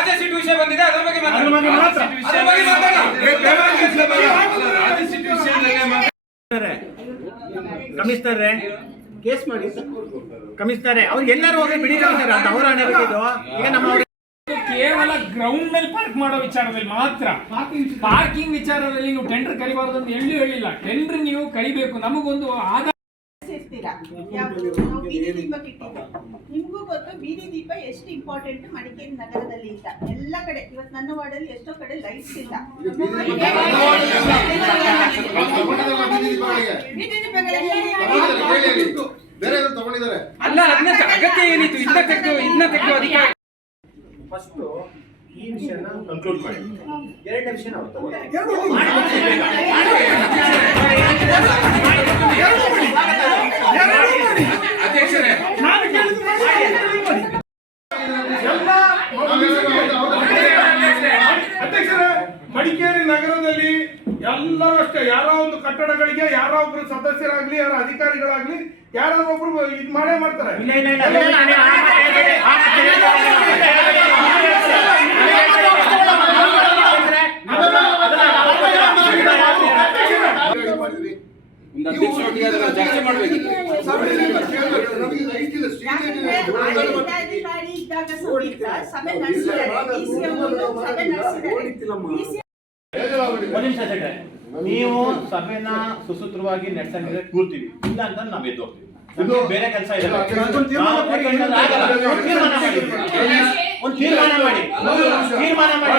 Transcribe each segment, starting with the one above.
ರಾಜ್ಯ ಸೀಟ್ ವಿಷಯ ಬಂದಿದೆ ಅದರ ಬಗ್ಗೆ. ಕಮಿಷನರ್ ಕೇಸ್ ಮಾಡಿ. ಕಮಿಷನರ್ ಅವ್ರು ಎಲ್ಲರೂ ಹೋಗಿ ಬಿಡಿ ಸರ್ ಅಂತ ಅವರ ಹಣೆ ಬಿಟ್ಟಿದ್ದು. ಈಗ ನಮ್ಮ ಕೇವಲ ಗ್ರೌಂಡ್ ಮೇಲೆ ಪಾರ್ಕ್ ಮಾಡೋ ವಿಚಾರದಲ್ಲಿ ಮಾತ್ರ. ಪಾರ್ಕಿಂಗ್ ವಿಚಾರದಲ್ಲಿ ನೀವು ಟೆಂಡರ್ ಕರಿಬಾರ್ದು ಅಂತ ಎಲ್ಲೂ ಹೇಳಿಲ್ಲ. ಟೆಂಡರ್ ನೀವು ಕರಿಬೇಕು. ನಮಗೊಂದು ಆಧಾರ ಇರ್ತೀರಾ ಯಾವ್ದು? ನಾವು ಬೀದಿ ದೀಪಕ್ಕೆ ಇಟ್ಟಿದ್ದು ನಿಮಗೂ ಗೊತ್ತು ಬೀದಿ ದೀಪ ಎಷ್ಟು ಇಂಪಾರ್ಟೆಂಟ್ ಮಡಿಕೇರಿ ನಗರದಲ್ಲಿ ಅಂತ ಎಲ್ಲ ಕಡೆ ಇವತ್ತು ನನ್ನ ವಾರ್ಡಲ್ಲಿ ಎಷ್ಟೋ ಕಡೆ ಲೈಟ್ಸ್ ಇಲ್ಲ. ಬೀದಿ ದೀಪಗಳಲ್ಲಿ ಬೇರೆ ತಗೊಂಡಿದ್ದಾರೆ? ಅಲ್ಲ ಅದನ್ನ ಅಗತ್ಯ ಏನಿತ್ತು? ಇದನ್ನ ತೆಗೆದು ಇದನ್ನ ತೆಗೆದು ಅಧಿಕಾರ ಫಸ್ಟ್ ಈ ವಿಷಯನ ಕನ್ಕ್ಲೂಡ್ ಮಾಡಿ. ಎರಡನೇ ವಿಷಯ ನಾವು. ಅಧ್ಯಕ್ಷರೇ ನಾನು ಕೇಳಿದ್ದು ಮಾಡಿ, ಮಾಡಿ, ಮಾಡಿ. ಎಲ್ಲ ಅಧ್ಯಕ್ಷರೇ ಮಡಿಕೇರಿ ನಗರದಲ್ಲಿ ಎಲ್ಲರೂ ಅಷ್ಟೇ ಯಾರೋ ಒಂದು ಕಟ್ಟಡಗಳಿಗೆ ಯಾರೋ ಒಬ್ರು ಸದಸ್ಯರಾಗ್ಲಿ ಯಾರೋ ಅಧಿಕಾರಿಗಳಾಗ್ಲಿ ಯಾರೋ ಒಬ್ರು ಇದ್ ಮಾಡೇ ಮಾಡ್ತಾರೆ. ನೀವು ಸಭೆನ ಸುಸೂತ್ರವಾಗಿ ನಡೆಸಂಗಿದ್ರೆ ಕೂರ್ತೀವಿ. ಇಲ್ಲ ಅಂತ ನಾವು ಎದ್ದು ಹೋಗ್ತೀವಿ. ಇದು ಬೇರೆ ಕೆಲಸ ಇದೆ ಒಂದು ತೀರ್ಮಾನ ಮಾಡಿ. ತೀರ್ಮಾನ ಮಾಡಿ.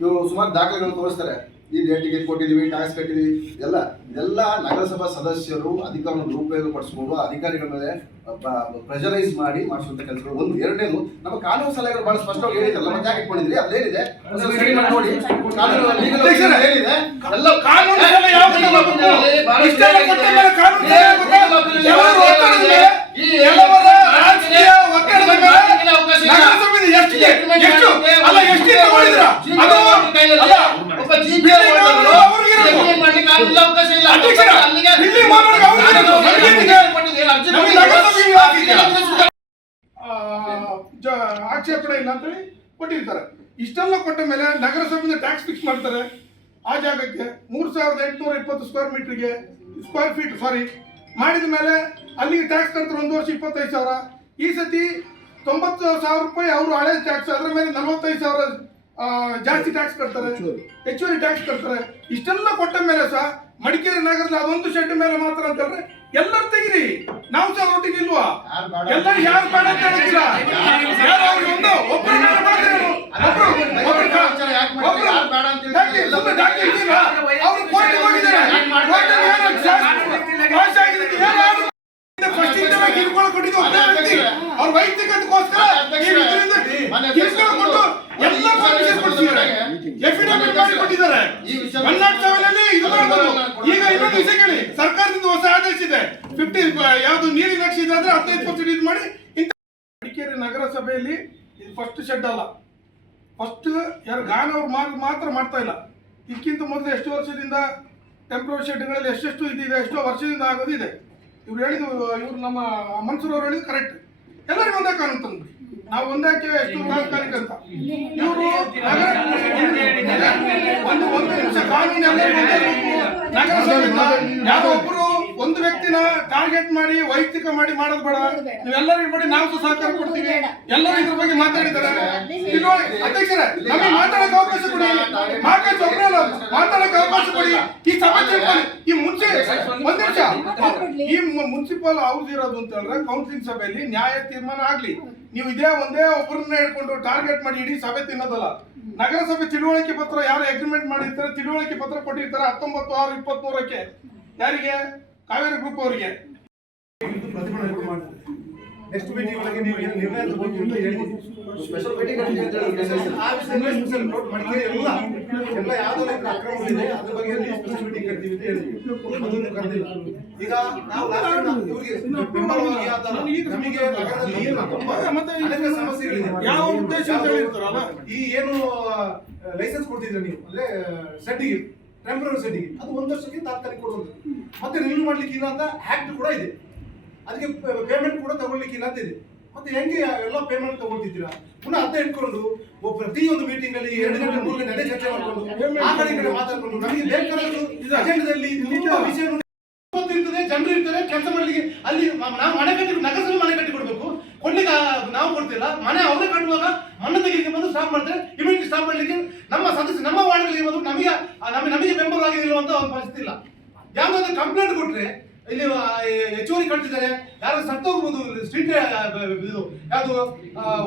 ಇವರು ಸುಮಾರು ದಾಖಲೆಗಳನ್ನು ತೋರಿಸ್ತಾರೆ. ಈ ಡೇಟ್ ಟಿಕೆಟ್ ಕೊಟ್ಟಿದೀವಿ ಟ್ಯಾಕ್ಸ್ ಕಟ್ಟಿದೀವಿ ಎಲ್ಲ ಇದೆಲ್ಲ ನಗರಸಭಾ ಸದಸ್ಯರು ಅಧಿಕಾರವನ್ನು ದುರುಪಯೋಗ ಪಡಿಸ್ಕೊಂಡು ಅಧಿಕಾರಿಗಳ ಮೇಲೆ ಪ್ರೆಷರೈಸ್ ಮಾಡಿ ಮಾಡಿಸುವಂತ ಕೆಲಸಗಳು. ಒಂದು ಎರಡನೇದು ನಮ್ಮ ಕಾನೂನು ಸಲಹೆಗಳು ಬಹಳ ಸ್ಪಷ್ಟವಾಗಿ ಹೇಳಿದ್ರಲ್ಲ ಮತ್ತೆ ಯಾಕೆ ಇಟ್ಕೊಂಡಿದ್ರಿ ಅಲ್ಲೇನಿದೆ? ನೋಡಿ ಕಾನೂನು ಏನಿದೆ ಎಲ್ಲ ಕಾನೂನು ಮೇಲೆ ಎಷ್ಟು? ಅಲ್ಲ, ಎಷ್ಟು ನೋಡಿದ್ರಾ? ಅದು ಅಲ್ಲ, ಜೀಪ ಆಕ್ಷೇಪಣೆ ಇಲ್ಲ ಅಂತೇಳಿ ಕೊಟ್ಟಿರ್ತಾರೆ. ಇಷ್ಟೆಲ್ಲ ಕೊಟ್ಟ ಮೇಲೆ ನಗರಸಭೆಯಿಂದ ಟ್ಯಾಕ್ಸ್ ಫಿಕ್ಸ್ ಮಾಡ್ತಾರೆ. ಆ ಜಾಗಕ್ಕೆ ಮೂರ್ ಸಾವಿರದ ಎಂಟುನೂರ ಇಪ್ಪತ್ತು ಸ್ಕ್ವೇರ್ ಮೀಟರ್ಗೆ ಸ್ಕ್ವೇರ್ ಫೀಟ್ ಸಾರಿ ಮಾಡಿದ ಮೇಲೆ ಅಲ್ಲಿಗೆ ಟ್ಯಾಕ್ಸ್ ಕಟ್ತಾರೆ ಒಂದು ವರ್ಷ ಇಪ್ಪತ್ತೈದು ಸಾವಿರ. ಈ ಸತಿ ತೊಂಬತ್ತು ಸಾವಿರ ರೂಪಾಯಿ ಅವರು ಹಳೆ ಟ್ಯಾಕ್ಸ್ ಅದರ ಮೇಲೆ ನಲವತ್ತೈದು ಸಾವಿರ ಜಾಸ್ತಿ ಟ್ಯಾಕ್ಸ್ ಕಟ್ತಾರೆ. ಹೆಚ್ಚುವರಿ ಟ್ಯಾಕ್ಸ್ ಕಟ್ತಾರೆ. ಇಷ್ಟೆಲ್ಲ ಕೊಟ್ಟ ಮೇಲೆ ಸಹ ಮಡಿಕೇರಿ ನಗರದ ಅದೊಂದು ಶೆಡ್ ಮೇಲೆ ಮಾತ್ರ ಅಂತ ಹೇಳಿದ್ರೆ ಎಲ್ಲರೂ ತೆಗಿರಿ. ನಾವು ಸಹ ಒಟ್ಟಿಗೆ ಇಲ್ವಾ ಎಲ್ಲರೂ ಯಾರು ಬೇಡ ಅಂತ ಒಂದು ಒಬ್ರು ಫಸ್ಟ್ ಕಿರುಕುಳ ಕೊಟ್ಟಿದ್ದು ವ್ಯಕ್ತಿ. ಅವ್ರ ಇದರಿಂದ ಕಿರುಕುಳ ಕೊಟ್ಟು ಎಲ್ಲ ಪರ್ಮಿಷನ್ ಕೊಡ್ತಿದ್ದಾರೆ ಎಫಿಡವಿಟ್ ಮಾಡಿ ಕೊಟ್ಟಿದ್ದಾರೆ. ಒನ್ ನಾಟ್ ಸೆವೆನ್ ಅಲ್ಲಿ ಇದು ಈಗ ಇನ್ನೊಂದು ವಿಷಯ ಕೇಳಿ. ಸರ್ಕಾರದಿಂದ ಹೊಸ ಆದೇಶ ಇದೆ. ಫಿಫ್ಟಿ ಯಾವುದು ನೀರಿನ ಲಕ್ಷ ಇದೆ ಅಂದ್ರೆ ಹದಿನೈದು ಪರ್ಸೆಂಟ್ ಇದು ಮಾಡಿ ಇಂಥ ಮಡಿಕೇರಿ ನಗರಸಭೆಯಲ್ಲಿ ಇದು ಫಸ್ಟ್ ಶೆಡ್ ಅಲ್ಲ. ಫಸ್ಟ್ ಯಾರು ಗಾನ ಅವ್ರು ಮಾತ್ರ ಮಾಡ್ತಾ ಇಲ್ಲ. ಇದಕ್ಕಿಂತ ಮೊದಲು ಎಷ್ಟು ವರ್ಷದಿಂದ ಟೆಂಪ್ರರಿ ಶೆಡ್ಗಳಲ್ಲಿ ಎಷ್ಟೆಷ್ಟು ಇದಿದೆ ಎಷ್ಟೋ ವರ್ಷದಿಂದ ಆಗೋದಿದೆ. ಇದೆ ಇವ್ರು ಹೇಳಿದ್ದು ಇವ್ರು ನಮ್ಮ ಮನ್ಸೂರ್ ಅವ್ರು ಹೇಳಿದ್ದು ಕರೆಕ್ಟ್ ಎಲ್ಲರಿಗೂ ಒಂದೇ ಕಾನೂನು ತಂದ್ಬಿಡಿ ನಾವು ಒಂದಕ್ಕೆ ಎಷ್ಟು ತಾತ್ಕಾಲಿಕ ಅಂತ ಇವರು ಒಂದು ಒಂದು ನಿಮಿಷ ಕಾನೂನು ಎಲ್ಲರಿಗೂ ಒಂದೇ ರೂಪು. ನಗರಸಭೆಯಿಂದ ಯಾರೋ ಒಬ್ರು ಒಂದು ವ್ಯಕ್ತಿನ ಟಾರ್ಗೆಟ್ ಮಾಡಿ, ವೈಯಕ್ತಿಕ ಮಾಡಿ ಮಾಡೋದು ಬೇಡ. ನೀವೆಲ್ಲರಿಗೂ ಮಾಡಿ ನಾವು ಸಹ ಸಹಕಾರ ಕೊಡ್ತೀವಿ. ಎಲ್ಲರೂ ಇದ್ರ ಬಗ್ಗೆ ಮಾತಾಡಿದ್ದಾರೆ. ಅಧ್ಯಕ್ಷರೇ, ನಮಗೆ ಮಾತಾಡಕ್ಕೆ ಅವಕಾಶ ಕೊಡಿ. ಅಲ್ಲ, ಮಾತಾಡಕ್ಕೆ ಅವಕಾಶ ಕೊಡಿ. ಈ ತಿಳ್ಕೊಳ್ಳಿ. ಈ ಮುಂಚೆ, ಒಂದ್ ನಿಮಿಷ. ಈ ಮುನ್ಸಿಪಲ್ ಹೌಸ್ ಇರೋದು ಅಂತ ಹೇಳಿದ್ರೆ ಕೌನ್ಸಿಲಿಂಗ್ ಸಭೆಯಲ್ಲಿ ನ್ಯಾಯ ತೀರ್ಮಾನ ಆಗ್ಲಿ. ನೀವು ಇದೇ ಒಂದೇ ಒಬ್ಬರನ್ನ ಹಿಡ್ಕೊಂಡು ಟಾರ್ಗೆಟ್ ಮಾಡಿ ಇಡೀ ಸಭೆ ತಿನ್ನೋದಲ್ಲ. ನಗರಸಭೆ ತಿಳುವಳಿಕೆ ಪತ್ರ ಯಾರು ಅಗ್ರಿಮೆಂಟ್ ಮಾಡಿರ್ತಾರೆ, ತಿಳುವಳಿಕೆ ಪತ್ರ ಕೊಟ್ಟಿರ್ತಾರೆ, ಹತ್ತೊಂಬತ್ತು ಆರು ಇಪ್ಪತ್ತ್ ಮೂರಕ್ಕೆ ಯಾರಿಗೆ? ಕಾವೇರಿ ಗ್ರೂಪ್ ಅವರಿಗೆ. ನೆಕ್ಸ್ಟ್ ಮೀಟಿಂಗ್ ಒಳಗೆ ನೀವು ಏನು ನಿರ್ಣಯ ತಗೊಳ್ತೀವಿ ಅಂತ ಹೇಳಿದ್ದೀವಿ ಸ್ಪೆಷಲ್ ಮೀಟಿಂಗ್ ಮಡಿಕೇರಿ ಎಲ್ಲ ಎಲ್ಲ ಯಾವ್ದೋ ರೀತಿ ಅಕ್ರಮ ಇದೆ ಅದ್ರ ಬಗ್ಗೆ ಸ್ಪೆಷಲ್ ಮೀಟಿಂಗ್ ಕರಿತೀವಿ ಅಂತ ಹೇಳಿದ್ವಿ ಅದನ್ನು ಕರೆದಿಲ್ಲ. ಈಗ ನಾವು ಬೆಂಬಲವಾಗಿ ನಮಗೆ ನಗರದಲ್ಲಿ ಸಮಸ್ಯೆಗಳಿದೆ. ಯಾವ ಉದ್ದೇಶ ಅಂತ ಹೇಳಿರ್ತಾರಲ್ಲ. ಈ ಏನು ಲೈಸೆನ್ಸ್ ಕೊಡ್ತಿದ್ರೆ ನೀವು ಅಂದ್ರೆ ಸೆಟ್ಟಿಗೆ ಟೆಂಪರರಿ ಸೆಟ್ಟಿಗೆ ಅದು ಒಂದು ವರ್ಷಕ್ಕೆ ತಾತ್ಕಾಲಿಕ ಕೊಡುವಂಥದ್ದು. ಮತ್ತೆ ರಿನ್ಯೂ ಮಾಡ್ಲಿಕ್ಕೆ ಇಲ್ಲ ಅಂತ ಆಕ್ಟ್ ಕೂಡ ಇದೆ. ಅದಕ್ಕೆ ಪೇಮೆಂಟ್ ಕೂಡ ತಗೊಳ್ಲಿಕ್ಕೆ ಇಲ್ಲ ಅಂತ ಇದೆ. ಮತ್ತೆ ಹೆಂಗೆ ಎಲ್ಲ ಪೇಮೆಂಟ್ ತಗೊಳ್ತಿದ್ದೀರಾ? ಪುನಃ ಅದೇ ಇಟ್ಕೊಂಡು ಪ್ರತಿಯೊಂದು ಮೀಟಿಂಗ್ ಅಲ್ಲಿ ಎರಡು ಗಂಟೆ ಮೂರು ಗಂಟೆ ಅದೇ ಚರ್ಚೆ ಮಾಡಿಕೊಂಡು ಆ ಕಡೆ ಈ ಕಡೆ ಮಾತಾಡ್ಕೊಂಡು ನಮಗೆ ಅಜೆಂಡದಲ್ಲಿ ವಿಷಯ ಇರ್ತದೆ ಜನರು ಇರ್ತಾರೆ ಕೆಲಸ ಮಾಡ್ಲಿಕ್ಕೆ ಅಲ್ಲಿ ನಾವು ಮನೆ ಕಟ್ಟಿ ನಗರಸಭೆ ಮನೆ ಕಟ್ಟಿ ಕೊಡ್ಬೇಕು ಕೊಡ್ಲಿಕ್ಕೆ ನಾವು ಕೊಡ್ತಿಲ್ಲ, ಮನೆ ಅವರೇ ಕಟ್ಟುವಾಗ ಮಣ್ಣು ತೆಗಿಲಿಕ್ಕೆ ಬಂದು ಸ್ಟಾಪ್ ಮಾಡ್ತಾರೆ ಇಮಿಡಿಯೇಟ್ ಸ್ಟಾಪ್ ಮಾಡ್ಲಿಕ್ಕೆ ನಮ್ಮ ಸದಸ್ಯ, ನಮ್ಮ ವಾರ್ಡ್ಗಳಿಗೆ ಇರೋದು ನಮಗೆ ನಮಗೆ ನಮಗೆ ಬೆಂಬಲ ಆಗಿರುವಂತ ಒಂದು ಪರಿಸ್ಥಿತಿ ಇಲ್ಲ. ಯಾವುದಾದ್ರು ಕಂಪ್ಲೇಂಟ್ ಕೊಟ್ರೆ, ಇಲ್ಲಿ ಹೆಚ್ಚುವರಿ ಕಟ್ಟಿದ್ದಾರೆ ಯಾರು ಸತ್ತೋಗ್ಬೋದು ಸ್ಟ್ರೀಟ್ ಇದು, ಯಾವುದು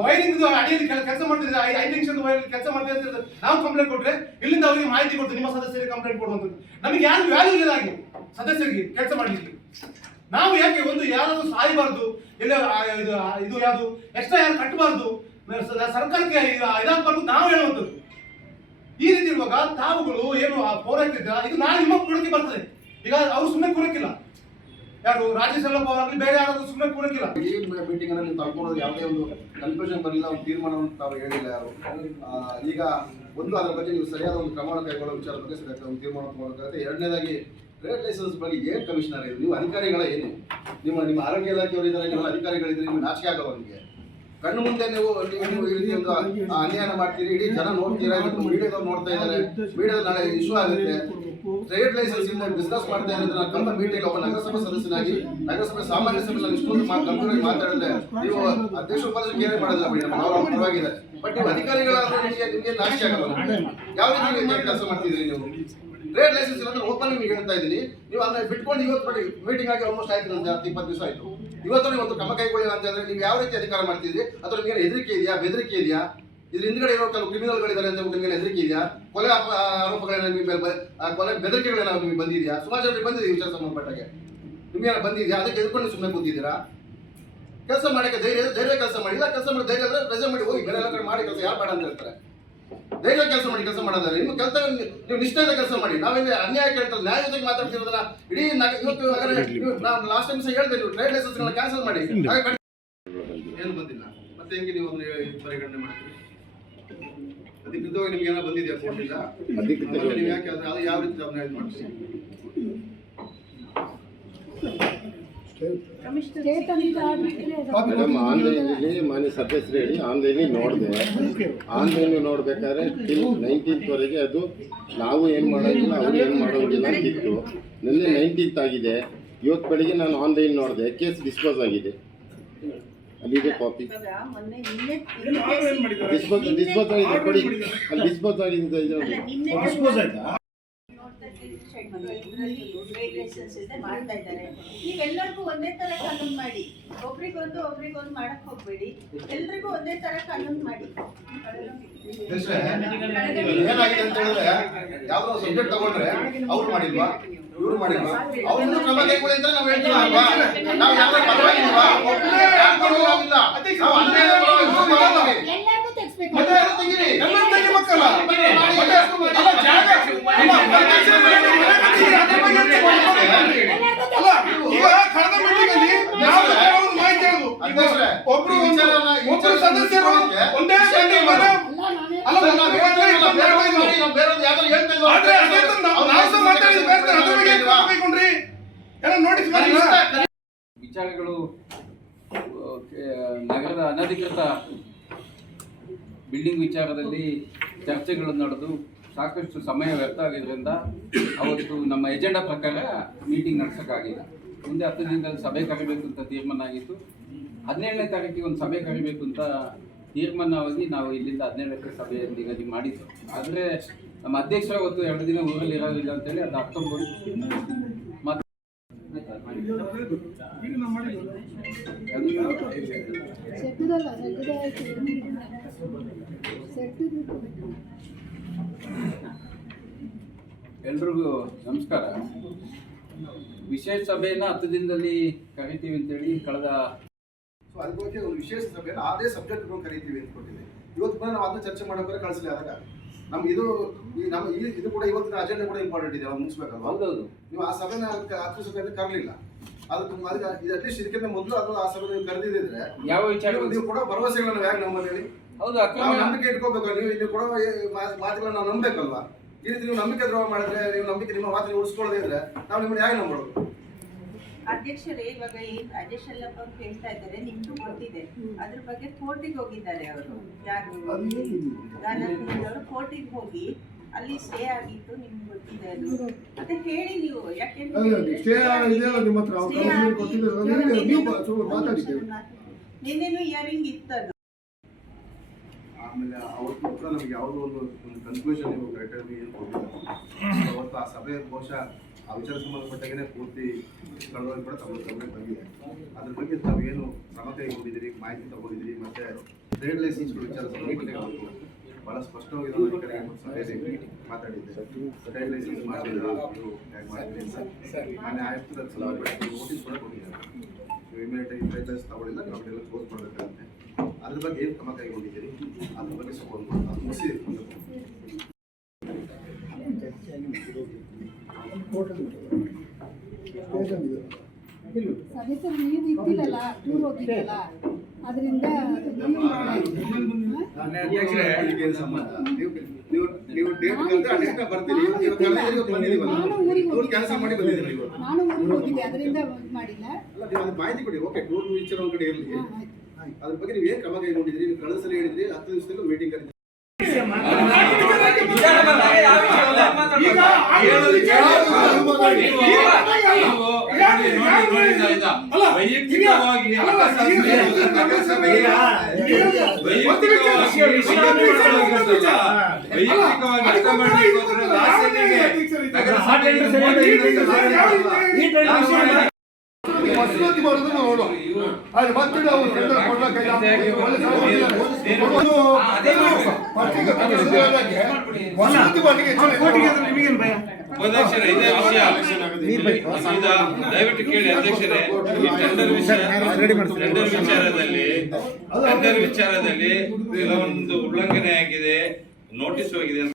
ವೈರಿಂಗ್ ಅಡಿಯಲ್ಲಿ ಕೆಲಸ ಮಾಡ್ತಿದ್ದಾರೆ ಐದು ನಿಮಿಷದ ವೈರಿಂಗ್ ಕೆಲಸ ಮಾಡ್ತಿದ್ದಾರೆ ನಾವು ಕಂಪ್ಲೇಂಟ್ ಕೊಟ್ರೆ, ಇಲ್ಲಿಂದ ಅವರಿಗೆ ಮಾಹಿತಿ ಕೊಡ್ತೀವಿ, ನಿಮ್ಮ ಸದಸ್ಯರಿಗೆ ಕಂಪ್ಲೇಂಟ್ ಕೊಡುವಂಥದ್ದು ನಮಗೆ ಯಾರು ವ್ಯಾಲ್ಯೂ ಇಲ್ಲ ಹಾಗೆ ಸದಸ್ಯರಿಗೆ ಕೆಲಸ ಮಾಡ್ಲಿಕ್ಕೆ. ನಾವು ಯಾಕೆ ಒಂದು ಯಾರಾದರೂ ಸಾಯಬಾರ್ದು? ಇಲ್ಲ ಇದು ಇದು ಯಾವುದು? ಎಕ್ಸ್ಟ್ರಾ ಯಾರು ಕಟ್ಟಬಾರ್ದು? ಸರ್ಕಾರಕ್ಕೆ ಇದು ಇದಾಗಬಾರ್ದು ನಾವು ಹೇಳುವಂಥದ್ದು. ಈ ರೀತಿ ಇರುವಾಗ ತಾವುಗಳು ಏನು ಆ ಪೌರಾಯ್ತಿದ್ದ ಇದು ನಾಳೆ ನಿಮ್ಮ ಕೊಡಕ್ಕೆ ಬರ್ತದೆ. ಈಗ ಅವ್ರು ಸುಮ್ಮನೆ ಕೂರಕ್ಕಿಲ್ಲ ಯಾರು ರಾಜ್ಯ ಅವರಾಗ್ಲಿ ಬೇರೆ ಯಾರು ಸುಮ್ಮನೆ ಕೂರಕ್ಕಿಲ್ಲ ಈ ಮೀಟಿಂಗ್ ಅಲ್ಲಿ ತಳ್ಕೊಳ್ಳೋದು ಯಾವುದೇ ಒಂದು ಕನ್ಫ್ಯೂಷನ್ ಬರಲಿಲ್ಲ, ಒಂದು ತೀರ್ಮಾನವನ್ನು ತಾವು ಹೇಳಿಲ್ಲ ಯಾರು. ಈಗ ಒಂದು ಅದರ ಬಗ್ಗೆ ನೀವು ಸರಿಯಾದ ಒಂದು ಕ್ರಮ ಕೈಗೊಳ್ಳೋ ವಿಚಾರದ ಬಗ್ಗೆ ಒಂದು ತೀರ್ಮಾನ ತಗೊಳ್ಳಬೇಕಾಗುತ್ತೆ ಎರಡನೇದಾಗಿ ಟ್ರೇಡ್ ಲೈಸೆನ್ಸ್ ಬಗ್ಗೆ ಏನು ಕಮಿಷನರ್ ಇದು ನೀವು ಅಧಿಕಾರಿಗಳ ಏನು? ನಿಮ್ಮ ನಿಮ್ಮ ಆರೋಗ್ಯ ಇಲಾಖೆಯವರು ಇದ್ದಾರೆ ನಿಮ್ಮ ಅಧಿಕಾರಿಗಳಿದ್ರೆ ನಿಮ್ಗೆ ನಾಚಿಕೆ ಆಗೋವನಿಗೆ ಕಣ್ಣು ಮುಂದೆ ನೀವು ನೀವು ಈ ರೀತಿ ಒಂದು ಅನ್ಯಾಯ ಮಾಡ್ತೀರಿ, ಇಡೀ ಜನ ನೋಡ್ತೀರಾ ಮೀಡಿಯಾದವ್ರು ನೋಡ್ತಾ ಇದ್ದಾರೆ ಮೀಡಿಯಾದ ನಾಳೆ ಇಶ್ಯೂ ಆಗುತ್ತೆ. ಟ್ರೇಡ್ ಲೈಸೆನ್ಸ್ ಇಂದ ಬಿಸ್ನೆಸ್ ಮಾಡ್ತಾ ಇರೋದು ನಾನು ಕಮ್ಮ ಮೀಟಿಂಗ್ ಒಬ್ಬ ನಗರಸಭಾ ಸದಸ್ಯನಾಗಿ, ನಗರಸಭೆ ಸಾಮಾನ್ಯ ಸಭೆಯಲ್ಲಿ ಇಷ್ಟೊಂದು ಮಾತು ಗಂಭೀರವಾಗಿ ಮಾತಾಡಿದ್ರೆ ನೀವು ಅಧ್ಯಕ್ಷ ಉಪಾಧ್ಯಕ್ಷ ಕೇರೆ ಮಾಡಲ್ಲ ಮೇಡಮ್, ಅವ್ರ ಪರವಾಗಿದೆ ಬಟ್ ನೀವು ಅಧಿಕಾರಿಗಳಾದ್ರೆ ನಿಮಗೆ ನಿಮಗೆ ನಾಚಿಕೆ ಆಗಲ್ಲ. ಯಾವ ರೀತಿ ಕೆಲಸ ಮಾಡ್ತಿದ್ರಿ ನೀವು? ಟ್ರೇಡ್ ಲೈಸೆನ್ಸ್ ಇಲ್ಲ ಓಪನ್ ನಿಮಗೆ ಹೇಳ್ತಾ ಇದ್ದೀನಿ. ನೀವು ಅದನ್ನ ಬಿಟ್ಕೊಂಡು ಇವತ್ತು ನೋಡಿ ಮೀಟಿಂಗ್ ಆಗಿ ಆಲ್ಮೋಸ್ಟ್ ಆಯ್ತು ಅಂತ ಹತ್ತು ಇಪ್ಪತ್ತು ದಿವಸ ಆಯ್ತು. ಇವತ್ತು ನೀವು ಒಂದು ಕ್ರಮ ಕೈಗೊಳ್ಳಿ ಅಂತ ಹೇಳಿದ್ರೆ ನೀವು ಯಾವ ರೀತಿ ಅಧಿಕಾರ ಮಾಡ್ತಿದ್ರಿ? ಅಥವಾ ನಿಮಗೆ ಹೆದರಿಕೆ ಇದೆಯಾ? ಬೆದರಿಕೆ ಇದೆಯಾ? ಇದ್ರ ಹಿಂದ್ಗಡೆ ಇರೋ ಕೆಲವು ಕ್ರಿಮಿನಲ್ಗಳಿದ್ದಾರೆ ಅಂತ ನಿಮಗೆ ಹೆದರಿಕೆ ಇದೆಯಾ? ಕೊಲೆ ಆರೋಪಗಳೇನ ನಿಮ್ಮ ಮೇಲೆ ಕೊಲೆ ಬೆದರಿಕೆಗಳೇನ ನಿಮಗೆ ಬಂದಿದೆಯಾ? ಸುಮಾರು ಜನರಿಗೆ ಬಂದಿದೆ ವಿಚಾರ ಸಂಬಂಧಪಟ್ಟಾಗೆ. ನಿಮಗೆ ಬಂದಿದೆಯಾ? ಅದಕ್ಕೆ ಎದ್ಕೊಂಡು ಸುಮ್ಮನೆ ಕೂತಿದ್ದೀರಾ? ಕೆಲಸ ಮಾಡಕ್ಕೆ ಧೈರ್ಯ ಧೈರ್ಯ ಕೆಲಸ ಮಾಡಿ. ಇಲ್ಲ, ಕೆಲಸ ಮಾಡಿ. ಧೈರ್ಯ ಅಂದ್ರೆ ರಜೆ ಮಾಡಿ. ಹೋಗಿ, ಬೇರೆ ಎಲ್ಲ ಮಾಡಿ, ಕೆಲಸ ಯಾರು ಬೇಡ ಅಂತ ಹೇಳ್ತಾರೆ. ಧೈರ್ಯ ಕೆಲಸ ಮಾಡಿ ಕೆಲಸ ಮಾಡೋದಾದ್ರೆ ನಿಮ್ಮ ಕೆಲಸ ನೀವು ನಿಷ್ಠೆಯಿಂದ ಕೆಲಸ ಮಾಡಿ. ನಾವೇನು ಅನ್ಯಾಯ ಕೇಳ್ತಾರೆ ನ್ಯಾಯ ಜೊತೆಗೆ ಮಾತಾಡ್ತಿರೋದನ್ನ ಇಡೀ ಇವತ್ತು ನಾನು ಲಾಸ್ಟ್ ಟೈಮ್ ಸಹ ಹೇಳ್ದೆ ನೀವು ಟ್ರೇಡ್ ಲೈಸೆನ್ಸ್ ಕ್ಯಾನ್ಸಲ್ ಮಾಡಿ. ಏನು ಬಂದಿಲ್ಲ. ಮತ್ತೆ ಹೆಂಗೆ ನೀವು ಅದನ್ನ ಪರಿಗಣನೆ ಮಾಡ್ತೀರಿ? ಅಧಿಕೃತವಾಗಿ ನಿಮ್ಗೆ ಏನೋ ಬಂದಿದೆಯಾ ಕೋರ್ಟಿಂದ ಮತ್ತೆ ನೀವು ಯಾಕೆ ಅದು ಯಾವ ರೀತಿ ಅದನ್ನ ಇದು ಮಾಡ್ತೀರಿ? ಆನ್ಲೈನಲ್ಲಿ ಮಾನ್ಯ ಸದಸ್ಯರು ಹೇಳಿ ಆನ್ಲೈನಲ್ಲಿ ನೋಡಿದೆ. ಆನ್ಲೈನ್ ನೋಡ್ಬೇಕಾದ್ರೆ ಟಿಲ್ ನೈನ್ಟೀನ್ತ್ ವರೆಗೆ ಅದು ನಾವು ಏನು ಮಾಡೋದಿಲ್ಲ ಅವ್ರು ಏನು ಮಾಡೋಂಗಿಲ್ಲ ಅಂತಿತ್ತು ನಿನ್ನೆ ನೈನ್ಟೀನ್ತ್ ಆಗಿದೆ. ಇವತ್ತು ಬೆಳಿಗ್ಗೆ ನಾನು ಆನ್ಲೈನ್ ನೋಡಿದೆ. ಕೇಸ್ ಡಿಸ್ಪೋಸ್ ಆಗಿದೆ. ಅಲ್ಲಿದೆ ಕಾಪಿ ಡಿಸ್ಪೋಸ್ ಡಿಸ್ಪೋಸ್ ಆಗಿದೆ ಕೊಡಿ. ಅಲ್ಲಿ ಡಿಸ್ಪೋಸ್ ಆಗಿದೆ ನೋಡಿ. ಮಾಡ್ತಾ ಇದ್ದಾರೆ. ನೀವೆಲ್ಲರಿಗೂ ಒಂದೇ ತರ ಕಾನೂನು ಮಾಡಿ. ಒಬ್ರಿಗೊಂದು ಒಬ್ರಿಗೊಂದು ಮಾಡಕ್ ಹೋಗ್ಬೇಡಿ. ಎಲ್ರಿಗೂ ಒಂದೇ ತರ ಕಾನೂನು ಮಾಡಿ. ಅವ್ರು ಮಾಡಿಲ್ವಾ? ಮಾಡಿಲ್ವಾ? ಅವ್ರನ್ನು ಅಂತ ನಾವು ನಾವು ಪರವಾಗಿಲ್ವಾ. ನಾವು ಅನ್ಯಾಯ ಪರವಾಗಿ ಇವ್ರು ಮಾಡೋದು. ಮತ್ತೆ ಯಾರು ತೆಗೀರಿ. ಎಲ್ಲ ತೆಗಿಬೇಕಲ್ಲ ಮತ್ತೆ ಅಲ್ಲ ಜಾಗ ಅಲ್ಲ, ಪರ್ಮಿಷನ್ ಬೇಕು, ಮನೆ ಕಟ್ಟಿಸಿ, ಅದ್ರ ಬಗ್ಗೆ ಅಂತ ಮಾಡ್ಕೊಳ್ಳಿ. ಅಲ್ಲ ಈಗ ಕಳೆದ ಮೀಟಿಂಗ್ ಅಲ್ಲಿ ನಾವು ಮಾಹಿತಿ ಹೇಳುದು. ಒಬ್ರು ಒಂದು ಒಬ್ರು ಸದಸ್ಯರು ಒಂದೇ ಅಲ್ಲ ನಾವು. ಆದ್ರೆ ಅದೇ ಸಹ ಬೇರೆ ಅದ್ರ ಬಗ್ಗೆ ಏನೋ ನೋಟಿಸ್ ಮಾಡಿಲ್ಲ ವಿಚಾರಗಳು ನಗರದ ಅನಧಿಕೃತ ಬಿಲ್ಡಿಂಗ್ ವಿಚಾರದಲ್ಲಿ ಚರ್ಚೆಗಳು ನಡೆದು ಸಾಕಷ್ಟು ಸಮಯ ವ್ಯರ್ಥ ಆಗಿದ್ದರಿಂದ ಅವತ್ತು ನಮ್ಮ ಎಜೆಂಡಾ ಪ್ರಕಾರ ಮೀಟಿಂಗ್ ನಡೆಸೋಕ್ಕಾಗಿಲ್ಲ. ಮುಂದೆ ಹತ್ತು ದಿನದಲ್ಲಿ ಸಭೆ ಕರಿಬೇಕು ಅಂತ ತೀರ್ಮಾನ ಆಗಿತ್ತು. ಹದಿನೇಳನೇ ತಾರೀಕಿಗೆ ಒಂದು ಸಭೆ ಕರಿಬೇಕು ಅಂತ ತೀರ್ಮಾನವಾಗಿ ನಾವು ಇಲ್ಲಿಂದ ಹದಿನೇಳಕ್ಕೆ ಸಭೆ ನಿಗದಿ ಮಾಡಿದ್ದು. ಆದರೆ ನಮ್ಮ ಅಧ್ಯಕ್ಷರ ಅವತ್ತು ಎರಡು ದಿನ ಊರಲ್ಲಿ ಇರೋದಿಲ್ಲ ಅಂತೇಳಿ ಅದು ಹತ್ತೊಂಬತ್ತು. ಮತ್ತೆ ಎಲ್ರಿಗೂ ನಮಸ್ಕಾರ. ವಿಶೇಷ ಸಭೆಯನ್ನ ಹತ್ತು ದಿನದಲ್ಲಿ ಕರಿತೀವಿ ಅಂತೇಳಿ ಕಳೆದ ಸೊ ಅದಕ್ಕೆ ಒಂದು ವಿಶೇಷ ಸಭೆಯನ್ನು ಅದೇ ಸಬ್ಜೆಕ್ಟ್ ಕರಿತೀವಿ ಅಂತ ಇವತ್ತು ಕೂಡ ನಾವು ಅದನ್ನ ಚರ್ಚೆ ಮಾಡೋಕೆ ಕಳಿಸಲಿ ಆದಾಗ ನಮ್ಗೆ ಇದು ಈ ನಮ್ಮ ಇದು ಕೂಡ ಇವತ್ತಿನ ಅಜೆಂಡಾ ಕೂಡ ಇಂಪಾರ್ಟೆಂಟ್ ಇದೆ ನಾವು ಮುಗಿಸ್ಬೇಕಲ್ವಾ? ಹೌದೌದು. ನೀವು ಆ ಸಭೆನ ಹತ್ತು ಸಭೆ ಅಂತ ಕರಲಿಲ್ಲ. ಅದಕ್ಕೆ ಅಟ್ಲೀಸ್ಟ್ ಇದಕ್ಕಿಂತ ಮೊದಲು ಅದು ಆ ಸಭೆ ನೀವು ಕರೆದಿದ್ರೆ ಯಾವ ವಿಚಾರ ನೀವು- ಕೂಡ ಭರವಸೆಗಳನ್ನ ಹೇಗೆ ನಮ್ಮಲ್ಲಿ ಹೌದು ನಾವು ನಂಬಿಕೆ ಇಟ್ಕೋಬೇಕು. ನೀವು ಇಲ್ಲಿ ಕೊಡೋ ಈ ಮಾತುಗಳನ್ನ ನಾವು ನಂಬೇಕಲ್ವಾ? ಈ ರೀತಿ ನೀವು ನಂಬಿಕೆ ದ್ರೋಹ ಮಾಡಿದ್ರೆ ನೀವು ನಂಬಿಕೆ ನಿಮ್ಮ ಮಾತಿನ ಉಳಿಸ್ಕೊಳ್ಳದೇ ಇದ್ರೆ ನಾವು ನಿಮ್ಮನ್ನ ಹೇಗೆ ನಂಬೋದು ಅಧ್ಯಕ್ಷರೇ ಇವಾಗ ಏನ್ ಅಜೇಶ್ ಯಲ್ಲಪ್ಪ ಅವ್ರು ಹೇಳ್ತಾ ಇದ್ದಾರೆ. ನಿಮ್ದು ಗೊತ್ತಿದೆ. ಅದ್ರ ಬಗ್ಗೆ ಕೋರ್ಟಿಗೆ ಹೋಗಿದ್ದಾರೆ ಅವರು. ಅವರು ಕೋರ್ಟಿಗೆ ಹೋಗಿ ಅಲ್ಲಿ ಸ್ಟೇ ಆಗಿತ್ತು ನಿಮ್ಗೆ ಗೊತ್ತಿದೆ ಅದು. ಮತ್ತೆ ಹೇಳಿ ನೀವು ಯಾಕೆಂದ್ರೆ ಸ್ಟೇ ನಿಮ್ಮ ಹತ್ರ. ಅವ್ರು ನೀವು ನಿನ್ನೆನು ಇಯರಿಂಗ್ ಇತ್ತದು ಆಮೇಲೆ ಅವತ್ತು ಕೂಡ ನಮ್ಗೆ ಯಾವುದೋ ಒಂದು ಒಂದು ಕನ್ಕ್ಲೂಷನ್ ನೀವು ಕರೆಕ್ಟಾಗಿ ಏನು ಕೊಟ್ಟಿಲ್ಲ ಅವತ್ತು ಆ ಸಭೆ ಬಹುಶಃ ಆ ವಿಚಾರ ಸಂಬಂಧಪಟ್ಟಾಗೇ ಪೂರ್ತಿ ಕಳೆದೋಗಿ ಕೂಡ ತಮ್ಮ ಗಮನಕ್ಕೆ ಬಂದಿದೆ. ಅದ್ರ ಬಗ್ಗೆ ತಾವೇನು ಕ್ರಮ ಕೈಗೊಂಡಿದ್ದೀರಿ, ಮಾಹಿತಿ ತಗೊಂಡಿದ್ದೀರಿ, ಮತ್ತೆ ಟ್ರೇಡ್ ಲೈಸೆನ್ಸ್ ವಿಚಾರ ಸಂಬಂಧಪಟ್ಟ ಅವತ್ತು ಬಹಳ ಸ್ಪಷ್ಟವಾಗಿ ನಮ್ಮ ಸಭೆಯಲ್ಲಿ ಮಾತಾಡಿದ್ದೆ. ಟ್ರೇಡ್ ಲೈಸೆನ್ಸ್ ಮಾಡಿದ್ರು ಹೇಗೆ ಮಾಡಿದ್ರಿ ಮಾನ್ಯ ಆಯುಕ್ತರ ಸಂಬಂಧಪಟ್ಟ ನೋಟಿಸ್ ಕೂಡ ಕೊಟ್ಟಿದ್ದಾರೆ. ನೀವು ಇಮಿಡಿಯೇಟ್ ಆಗಿ ಟ್ರೇಡ್ ಲೈಸೆನ್ಸ್ ತಗೊಳ್ಳಿಲ್ಲ ಎಲ್ಲ ಕ್ಲೋಸ್ ಮಾಡಬೇಕಾಗುತ್ತೆ ಅದ್ರ ಬಗ್ಗೆ ಏನು ಕ್ರಮ ಕೈಗೊಂಡಿದ್ದೀರಿ ಅದ್ರ ಬಗ್ಗೆ ಸ್ವಲ್ಪ ಅದು ಮುಗಿಸಿ. ಸದಸ್ಯರು ನೀವು ಇದ್ದಿಲ್ಲಲ್ಲ ಟೂರ್ ಹೋಗಿದ್ದಲ್ಲ ಅದರಿಂದ ನಾನು ಊರಿಗೆ ಹೋಗಿದ್ದೆ ಅದರಿಂದ ಮಾಡಿಲ್ಲ ಮಾಹಿತಿ ಕೊಡಿ ಓಕೆ ಟೂರ್ ವಿಚಾರ ಒಂದು ಕಡೆ ಇರಲಿ. ಅದ್ರ ಬಗ್ಗೆ ನೀವು ಏನು ಕ್ರಮ ಕೈಗೊಂಡಿದ್ರಿ ನೀವು ಕಳೆದ ಸಲ ಹೇಳಿದ್ರಿ ಹತ್ತು ದಿವಸದಲ್ಲಿ ಮೀಟಿಂಗ್ ಕರೆದಿದ್ದೀರಿ ವೈಯಕ್ತಿಕವಾಗಿ ವೈಯಕ್ತಿಕವಾಗಿ ಅರ್ಥ ನೋಡು ಅಲ್ಲಿ ಲಾಸ್ಯನಿಗೆ ನಗರಸಭೆಯಿಂದ ವಸೂಲಿ ಮಾಡೋದು ನೋಡುವ ಅದು ಮತ್ತೆ ನಾವು ಟೆಂಡರ್ ಕೊಡ್ಬೇಕಾಗಿ ವಸೂಲಿ ಮಾಡಲಿಕ್ಕೆ ಅಧ್ಯಕ್ಷರೇ ಇದೇ ವಿಷಯ. ಈಗ ದಯವಿಟ್ಟು ಕೇಳಿ ಅಧ್ಯಕ್ಷರೇ ಈ ಟೆಂಡರ್ ವಿಷಯ ಟೆಂಡರ್ ವಿಚಾರದಲ್ಲಿ ಟೆಂಡರ್ ವಿಚಾರದಲ್ಲಿ ಕೆಲವೊಂದು ಉಲ್ಲಂಘನೆ ಆಗಿದೆ ನೋಟಿಸ್ ಹೋಗಿದೆ ಅಂತ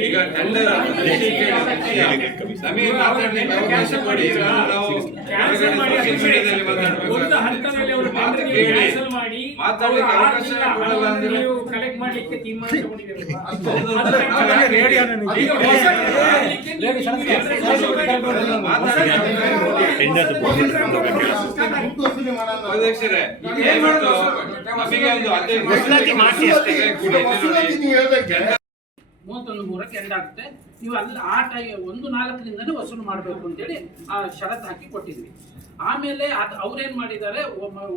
ಈಗ ಟೆಂಡರ್ ನಮಗೆ ಮಾತಾಡ್ಲಿಕ್ಕೆ ಅವಕಾಶ ಕೊಡಿ. ನಾವು ಕ್ಯಾನ್ಸಲ್ ಮಾಡಿ social media ದಲ್ಲಿ ಒಂದು ಹಂತದಲ್ಲಿ ಅವರು ಮಾತು ಕ್ಯಾನ್ಸಲ್ ಮಾಡಿ. ಮಾತಾಡ್ಲಿಕ್ಕೆ ಅವಕಾಶ ಕೊಡಲ್ಲ ಅಂದ್ರೆ- ಕಲೆಕ್ಟ್ ಮಾಡ್ಲಿಕ್ಕೆ ತೀರ್ಮಾನ ಅಧ್ಯಕ್ಷರೇ ನಮಗೆ ಒಂದು ಮೂವತ್ತೊಂದು ಮೂರಕ್ಕೆ ಎಂಡ್ ನೀವು ಅಲ್ಲಿ ಆ ಟೈ ಒಂದು ನಾಲ್ಕರಿಂದನೇ ವಸೂಲು ಮಾಡಬೇಕು ಅಂತೇಳಿ ಆ ಷರತ್ತು ಹಾಕಿ ಕೊಟ್ಟಿದ್ವಿ. ಆಮೇಲೆ ಅದು ಅವ್ರೇನ್ ಮಾಡಿದ್ದಾರೆ